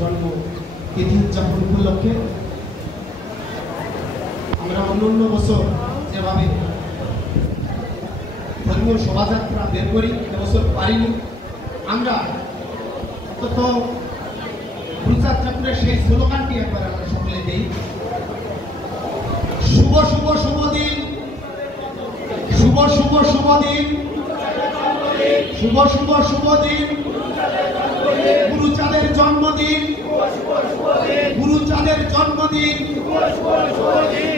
জন্ম তিথি উদযাপন উপলক্ষে আমরা অন্যান্য বছর যেভাবে ধর্মীয় শোভাযাত্রা বের করি এবছর পারিনি। আমরা অন্তত গুরুচাঁদ ঠাকুরের সেই স্লোগানটি একবার আমরা সকলে দিই, শুভ শুভ শুভ দিন, শুভ শুভ শুভ দিন, শুভ শুভ শুভ দিন, গুরুচাঁদের জন্মদিন, গুরুচাঁদের জন্মদিন।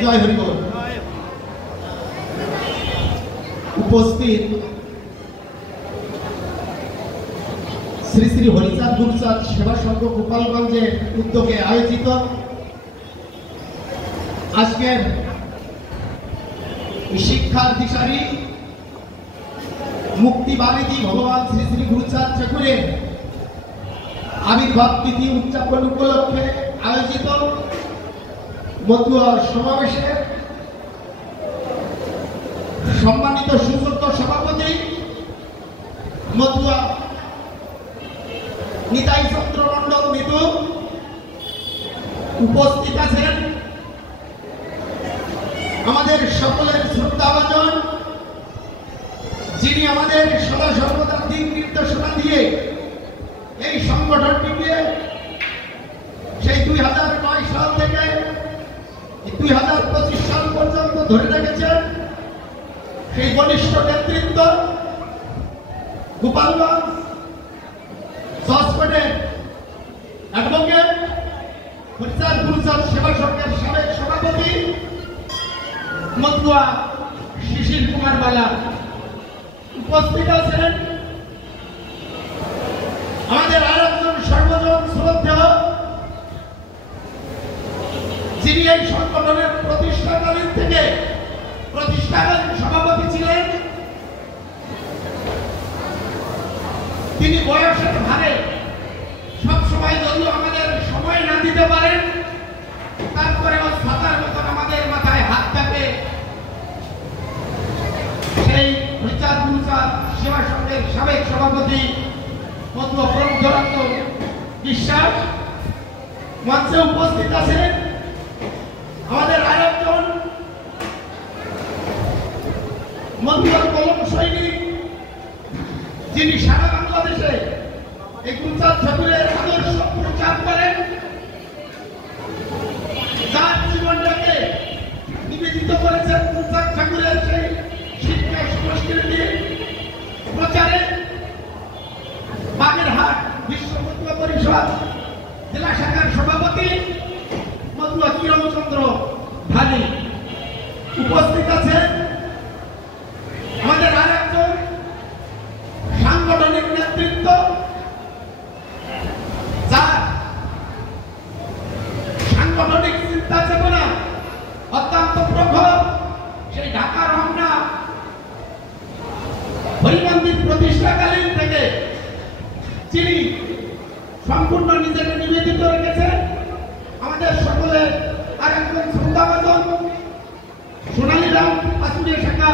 জয় হরি বল। উপস্থিত শ্রী শ্রী হরিচাঁদ গুরুচাঁদ সেবা সংঘ গোপালগঞ্জের উদ্যোগে আয়োজিত আজকের শিক্ষার দিশারি মুক্তিবারিধি ভগবান শ্রী শ্রী গুরুচাঁদ ঠাকুরের আবির্ভাব তিথি উদযাপন উপলক্ষে আয়োজিত মতুয়া সমাবেশে সম্মানিত সুযোগ্য সভাপতি মতুয়া নিতাই চন্দ্র মণ্ডল মিতু উপস্থিত আছেন, আমাদের সকলের শ্রদ্ধাভাজন, যিনি আমাদের সদা সর্বদা দিক নির্দেশনা দিয়ে এই সংগঠনটিকে সেই 2009 সাল থেকে 2025 সাল পর্যন্ত ধরে রেখেছেন। সেই বলিষ্ঠ নেতৃত্ব গোপালগঞ্জ জজকোর্টের অ্যাডভোকেট হরিচাঁদ গুরুচাঁদ সেবা সংঘের সাবেক সভাপতি মতুয়া শিশির কুমার বালা উপস্থিত আছেন। আমাদের আর একজন সর্বজন শ্রদ্ধেয়, যিনি এই সংগঠনের প্রতিষ্ঠাকালীন থেকে প্রতিষ্ঠাকালীন সভাপতি ছিলেন, তিনি বয়সের ভারে সবসময় যদিও আমাদের সময় না দিতে পারেন, তারপরেও ছাতার মতন আমাদের মাথায় হাত থাকে সেই হরিচাঁদ গুরুচাঁদ সেবা সংঘের সাবেক সভাপতি মতুয়া প্রমুখরত্ন বিশ্বাস মঞ্চে উপস্থিত আছেন। আমাদের আরেকজন মতুয়ার কলম সৈনিক, যিনি সারা বাংলাদেশে এই গুরুচাঁদ ঠাকুরের আদর্শ প্রচার করেন, যার জীবনটাকে নিবেদিত করেছেন গুরুচাঁদ ঠাকুরের সেই শিক্ষা সংস্কৃতি প্রচারে। বাগেরহাট বিশ্ব মতুয়া পরিষদ জেলা শাখার সভাপতি মতুয়া কিরণচন্দ্র ভানি উপস্থিত আছেন। আমাদের আর একজন সাংগঠনিক নেতৃত্ব, যার সাংগঠনিক চিন্তা চেতনা অত্যন্ত প্রখর, সেই ঢাকা রমনা হরিমন্দির প্রতিষ্ঠাকালীন থেকে যিনি সম্পূর্ণ নিজেকে নিবেদিত রেখেছেন, আমাদের সকলের আর একজন শ্রদ্ধাভাজন সোনালী রাম আসুরিয়া শাখা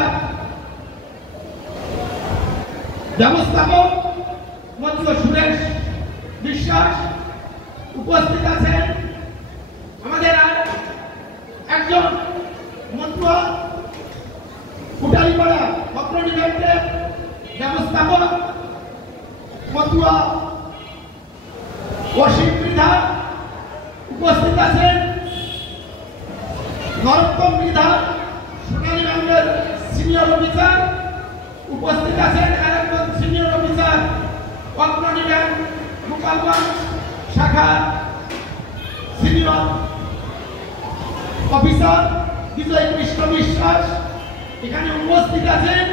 ব্যবস্থাপক মতুয়া সুরেশ বিশ্বাস উপস্থিত আছেন। আমাদের আর একজন মতুয়া কুটালিপাড়া অগ্রণী ব্যাংকের ব্যবস্থাপক মতুয়া অসীম মৃধা উপস্থিত আছেন। নরোত্তম মৃধা সোনালী ব্যাংকের সিনিয়র অফিসার উপস্থিত আছেন। আরেকজন সিনিয়র অফিসার অগ্রণী ব্যাংক গোপালগঞ্জ শাখা সিনিয়র অফিসার বিজয় কৃষ্ণ বিশ্বাস এখানে উপস্থিত আছেন,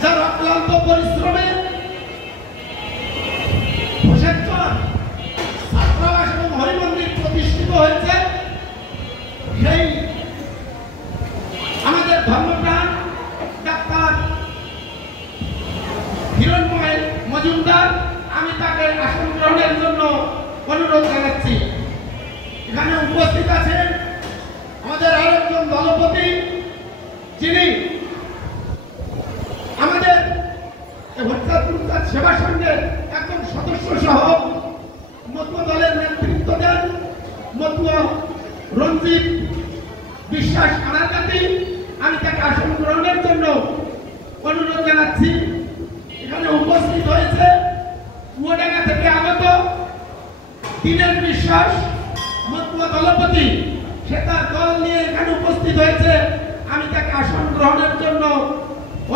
যার অক্লান্ত পরিশ্রমে ছাত্রাবাস এবং হরিমন্দির প্রতিষ্ঠিত হয়েছে। সেই আমাদের ধর্মপ্রাণ ডাক্তার হিরণময় মজুমদার, আমি তাকে আসন গ্রহণের জন্য অনুরোধ জানাচ্ছি। উপস্থিত আছেন আমাদের আরেকজন দলপতি, যিনি আমাদের হরিচাঁদ সেবা সংঘের একজন সদস্য সহ মতুয়া দলের নেতৃত্ব দেন, মতুয়া রঞ্জিত বিশ্বাস আনারকাতি। আমি তাকে আসন গ্রহণের জন্য অনুরোধ জানাচ্ছি। এখানে উপস্থিত হয়েছে কুয়াডাঙ্গা থেকে আগত দিনের বিশ্বাস মতুয়া দলপতি, সে তার দল নিয়ে এখানে উপস্থিত হয়েছে। আমি তাকে আসন গ্রহণের জন্য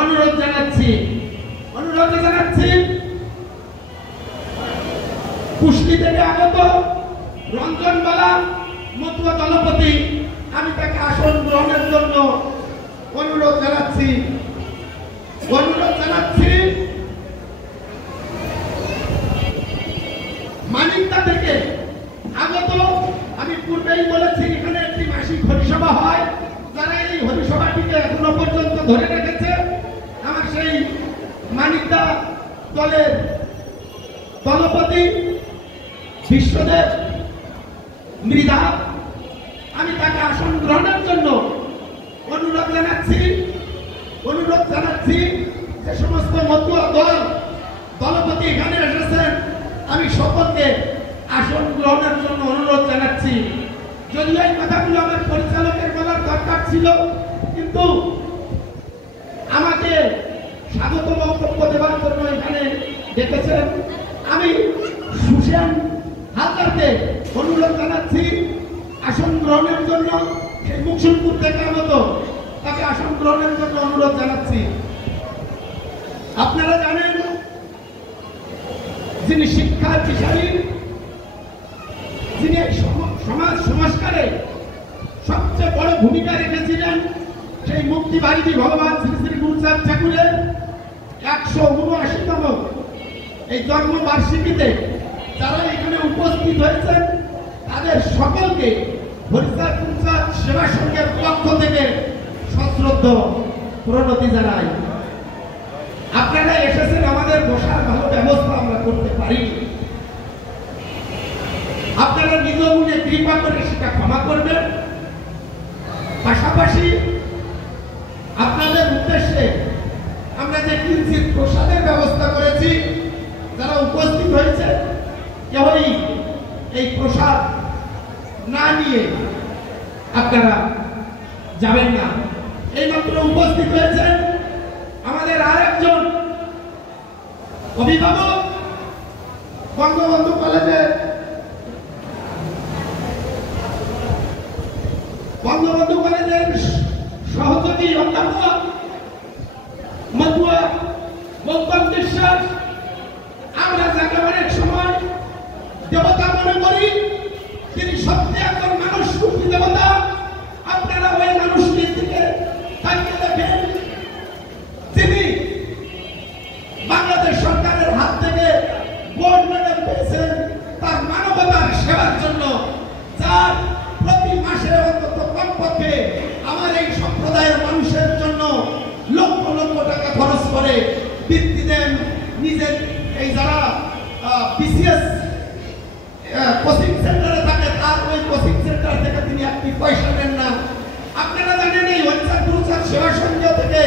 অনুরোধ জানাচ্ছি। কুশলী থেকে আগত রঞ্জনবালা মতুয়া দলপতি, আমি তাকে আসন গ্রহণের জন্য অনুরোধ জানাচ্ছি। মানিকদা থেকে আগত, আমি পূর্বেই বলেছি এখানে একটি মাসিক হরিসভা হয়, যারা এই হরিসভাটিকে এখনো পর্যন্ত ধরে রেখেছে। আমার সেই মানিকদা দলের দলপতি বিশ্বদেব মৃধা, আমি তাকে আসন গ্রহণের জন্য অনুরোধ জানাচ্ছি। যে সমস্ত মতুয়া দলপতি এখানে এসেছেন, আমি সকলকে আসন গ্রহণের জন্য অনুরোধ জানাচ্ছি। যদিও এই কথাগুলো আমার পরিচালকের বলার দরকার ছিল, কিন্তু আমাকে স্বাগত বক্তব্য দেওয়ার জন্য এখানে ডেকেছেন। আমি সুশান হালদারকে অনুরোধ জানাচ্ছি আসন গ্রহণের জন্য। সেই মুকসুদপুর থেকে আগত, তাকে আসন গ্রহণের জন্য অনুরোধ জানাচ্ছি। আপনারা জানেন, যিনি শিক্ষার দিশারি, যিনি সমাজ সংস্কারে সবচেয়ে বড় ভূমিকা রেখেছিলেন, সেই মুক্তিবাহিনী ভগবান শ্রী শ্রী গুরুচাঁদ ঠাকুরের 179তম এই জন্মবার্ষিকীতে যারা এখানে উপস্থিত হয়েছেন, তাদের সকলকে হরিচাঁদ গুরুচাঁদ সেবা সংঘের পক্ষ থেকে সশ্রদ্ধ প্রণতি জানাই। আপনারা এসেছেন, আমাদের বসার ভালো ব্যবস্থা আমরা করতে পারি। আপনারা নিজ গুণে কৃপা করে সেটা ক্ষমা করবেন। পাশাপাশি আপনাদের উদ্দেশ্যে আমরা যে কিঞ্চিত প্রসাদের ব্যবস্থা করেছি, যারা উপস্থিত হয়েছে কেউই এই প্রসাদ না নিয়ে আপনারা যাবেন না। এইমাত্র উপস্থিত হয়েছেন আমাদের আরেকজন অভিভাবক, বঙ্গবন্ধু কলেজের সহযোগী অধ্যাপক মতুয়া গৌতম বিশ্বাস। আমরা যাকে অনেক সময় দেবতা মনে করি, তিনি সত্যি একজন মানুষ রূপী দেবতা। আপনারা ওই মানুষটির দিকে তাকিয়ে দেখেন, তিনি বাংলাদেশ সরকারের হাত থেকে গোল্ড মেডেল পেয়েছেন তার মানবতার সেবার জন্য, যার প্রতি মাসে অন্তত কমপক্ষে আমার এই সম্প্রদায়ের মানুষের জন্য লক্ষ লক্ষ টাকা খরচ করে বৃত্তি দেন। নিজের এই যারা বিসিএস কোচিং সেন্টারে থাকে, তার ওই কোচিং সেন্টার থেকে তিনি একটি পয়সা নেন না। আপনারা জানেন, এই হরিচাঁদ গুরুচাঁদ সেবা সংঘ থেকে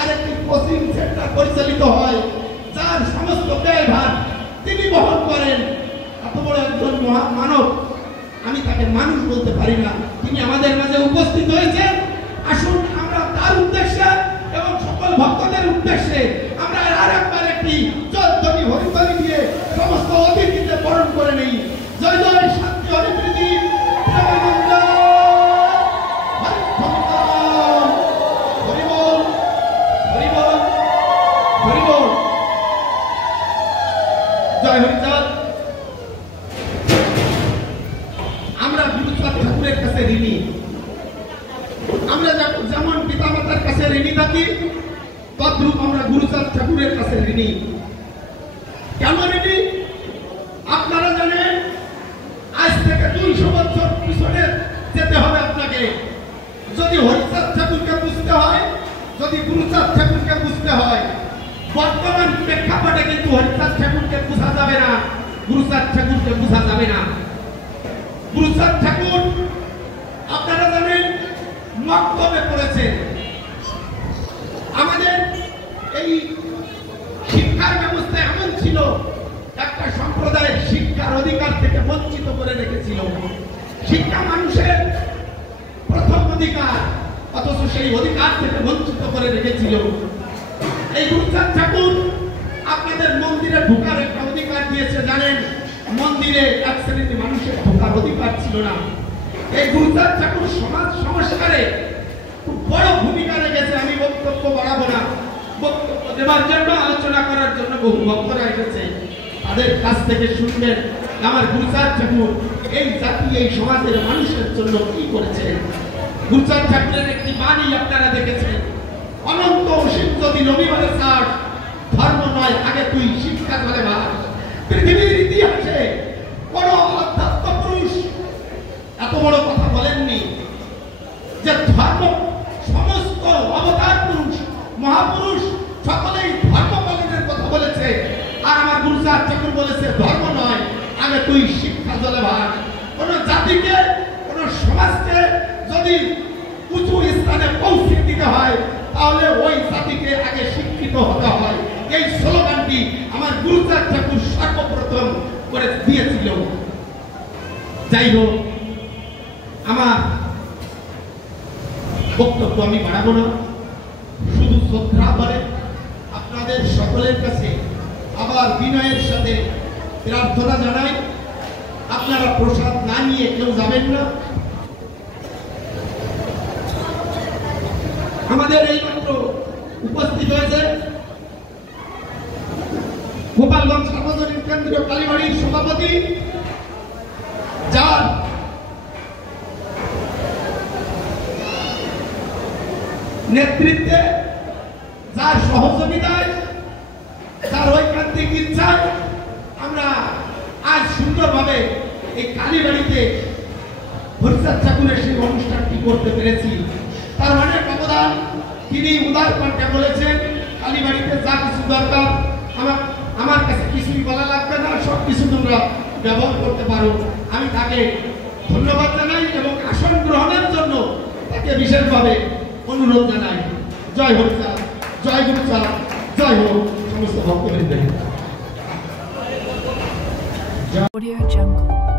আরেকটি কোচিং সেন্টার পরিচালিত হয়, যার সমস্ত ব্যয়ভার তিনি বহন করেন। এত বড় একজন মানব, আমি তাকে মানুষ বলতে পারি না, তিনি আমাদের মাঝে উপস্থিত হয়েছেন। আসুন আমরা তার উদ্দেশ্যে এবং সকল ভক্তদের উদ্দেশ্যে আমরা আরেকবার একটি জয়ধ্বনি হরিধ্বনি দিয়ে সমস্ত অতিথিদের বরণ করে নেই। জয় জয় শান্তি হরিপ্রীতি প্রেমানন্দ হরিবল হরিবল হরিবল। জয় হরিচাঁদ। আমরা গুরুচাঁদ ঠাকুরের কাছে ঋণী। আমরা যেমন পিতামাতার কাছে ঋণী থাকি, তদ্রূপ আমরা গুরুচাঁদ ঠাকুরের কাছে ঋণী। কেন ঋণী? আপনারা জানেন, আজ থেকে 200 বছর পিছনে যেতে হবে আপনাকে। যদি হরিচাঁদ ঠাকুরকে বুঝতে হয়, যদি গুরুচাঁদ ঠাকুরকে বুঝতে হয়, বর্তমান প্রেক্ষাপটে কিন্তু হরিচাঁদ ঠাকুরকে বোঝা যাবে না, গুরুচাঁদ ঠাকুরকে বোঝা যাবে না। গুরুচাঁদ ঠাকুর বক্তব্যে পড়েছেন। আমাদের এই শিক্ষার ব্যবস্থা এমন ছিল, একটা সম্প্রদায়ের শিক্ষার অধিকার থেকে বঞ্চিত করে রেখেছিল। শিক্ষা মানুষের প্রথম অধিকার, অথচ সেই অধিকার থেকে বঞ্চিত করে রেখেছিল। এই গুরুচাঁদ ঠাকুর আপনাদের মন্দিরে ঢোকার একটা অধিকার দিয়েছে, জানেন? মন্দিরে এক শ্রেণীর মানুষের ঢোকার অধিকার ছিল না। এই গুরুচাঁদ ঠাকুর সমাজ সংস্কারে খুব বড় ভূমিকা রেখেছে। আমি বক্তব্য বাড়াবো না, বক্তব্য দেওয়ার জন্য, আলোচনা করার জন্য বহু ভক্তরা এসেছে, তাদের কাছ থেকে শুনবেন আমার গুরুচাঁদ ঠাকুর এই জাতি, এই সমাজের মানুষের জন্য কি করেছে। গুরুচাঁদ ঠাকুরের একটি বাণী আপনারা দেখেছেন, অনন্ত অসীম যদি রবিবারে চাস, ধর্ম নয় আগে তুই শিক্ষা চলে ভাস। পৃথিবীর ইতিহাসে কোন অধ্যাত্ম পুরুষ এত বড় কথা বলেননি যে ধর্ম, সমস্ত অবতার পুরুষ, মহাপুরুষ সকলেই ধর্ম পালনের কথা বলেছে, আর আমার গুরুচাঁদ ঠাকুর বলেছে ধর্ম নয় আগে তুই শিক্ষা চলে ভাস। কোন জাতিকে, কোন সমাজকে যদি উঁচু স্থানে পৌঁছে দিতে হয়, তাহলে ওই জাতিকে আগে শিক্ষিত হতে হয়। এই স্লোগানটি আমার গুরুচাঁদ ঠাকুর সর্বপ্রথম করে দিয়েছিল। যাই হোক, আমার বক্তব্য আমি বাড়াবো না, শুধু শ্রদ্ধা করে আপনাদের সকলের কাছে আবার বিনয়ের সাথে প্রার্থনা জানাই, আপনারা প্রসাদ না নিয়ে কেউ যাবেন না। আমাদের এই মাত্র উপস্থিত হয়েছে গোপালগঞ্জ সার্বজনীন কেন্দ্রীয় কালীবাড়ির সভাপতি, যার নেতৃত্বে, যার সহযোগিতায়, যার ঐকান্তিক ইচ্ছায় আমরা আজ সুন্দরভাবে এই কালীবাড়িতে গুরুচাঁদ ঠাকুরের সেই অনুষ্ঠানটি করতে পেরেছি। তার অনেক অবদান। তিনি উদার কণ্ঠে বলেছেন কালীবাড়িতে যা কিছু দরকার আমার কাছে কিছুই বলা লাগবে না, সব কিছু তোমরা ব্যবহার করতে পারো। আমি তাকে ধন্যবাদ জানাই এবং আসন গ্রহণের জন্য তাকে বিশেষভাবে অনুরোধ জানাই। জয় হরিচাঁদ, জয় গুরুচাঁদ, জয় হোক সমস্ত ভক্তবৃন্দ। Audio Jungle.